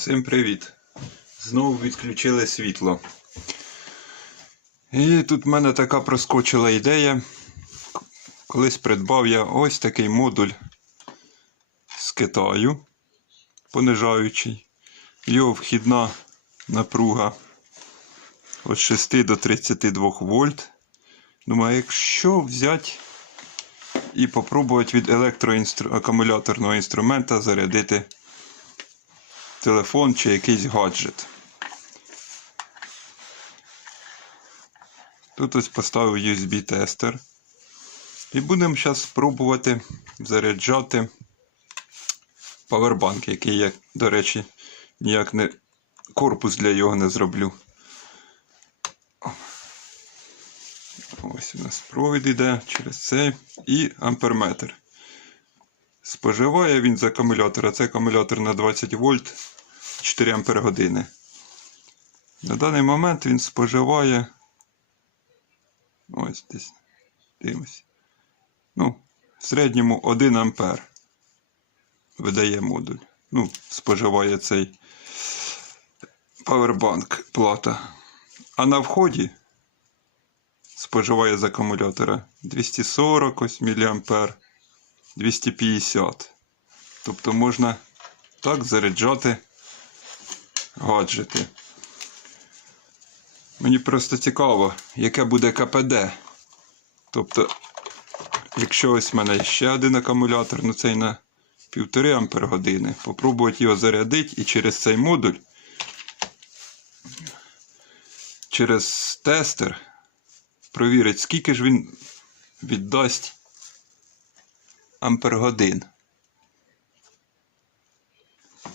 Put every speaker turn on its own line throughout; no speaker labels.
Всім привіт! Знову відключили світло. І тут в мене така проскочила ідея. Колись придбав я ось такий модуль з Китаю, понижаючий. Його вхідна напруга від 6 до 32 вольт. Думаю, якщо взяти і попробувати від електроакумуляторного інструмента зарядити телефон чи якийсь гаджет. Тут ось поставив USB-тестер. І будемо зараз спробувати заряджати павербанк, який я, до речі, ніяк не корпус для його не зроблю. Ось у нас провід йде через цей і амперметр. Споживає він з акумулятора. Це акумулятор на 20 вольт 4 ампер години. На даний момент він споживає. Ось десь. Дивимось. Ну, в середньому 1 ампер видає модуль. Ну, споживає цей павербанк плата. А на вході споживає з акумулятора 240 ось міліампер. 250. Тобто можна так заряджати гаджети. Мені просто цікаво, яке буде КПД. Тобто, якщо ось в мене ще один акумулятор, ну цей на 1,5 Ампер години, попробувати його зарядити і через цей модуль, через тестер, провірити, скільки ж він віддасть ампер годин.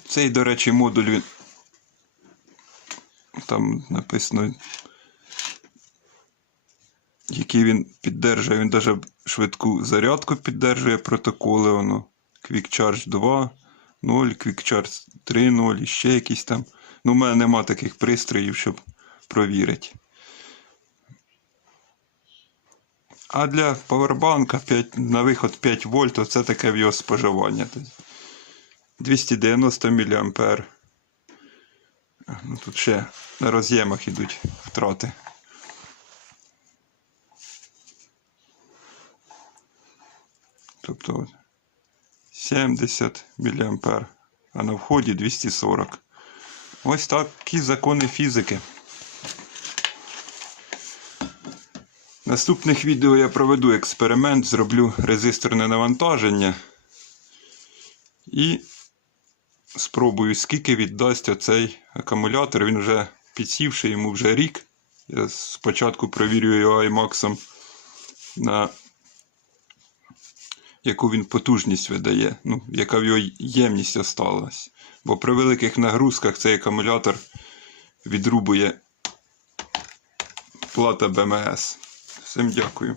Цей, до речі, модуль він там написано, який він піддержує. Він навіть швидку зарядку піддержує протоколи. Воно. Quick Charge 2, 0, Quick Charge 3, 0 і ще якісь там. Ну, у мене нема таких пристроїв, щоб провірити. А для павербанка 5, на виход 5 вольт, оце таке в його споживання. Тобто 290 мА. Ну, тут ще на роз'ємах йдуть втрати. Тобто 70 мА, а на вході 240. Ось такі закони фізики. В наступних відео я проведу експеримент, зроблю резисторне навантаження і спробую, скільки віддасть оцей акумулятор. Він вже підсівши, йому вже рік. Я спочатку провірю його IMAX на яку він потужність видає, ну, яка в його ємність осталась. Бо при великих нагрузках цей акумулятор відрубує плата БМС. Всім дякую.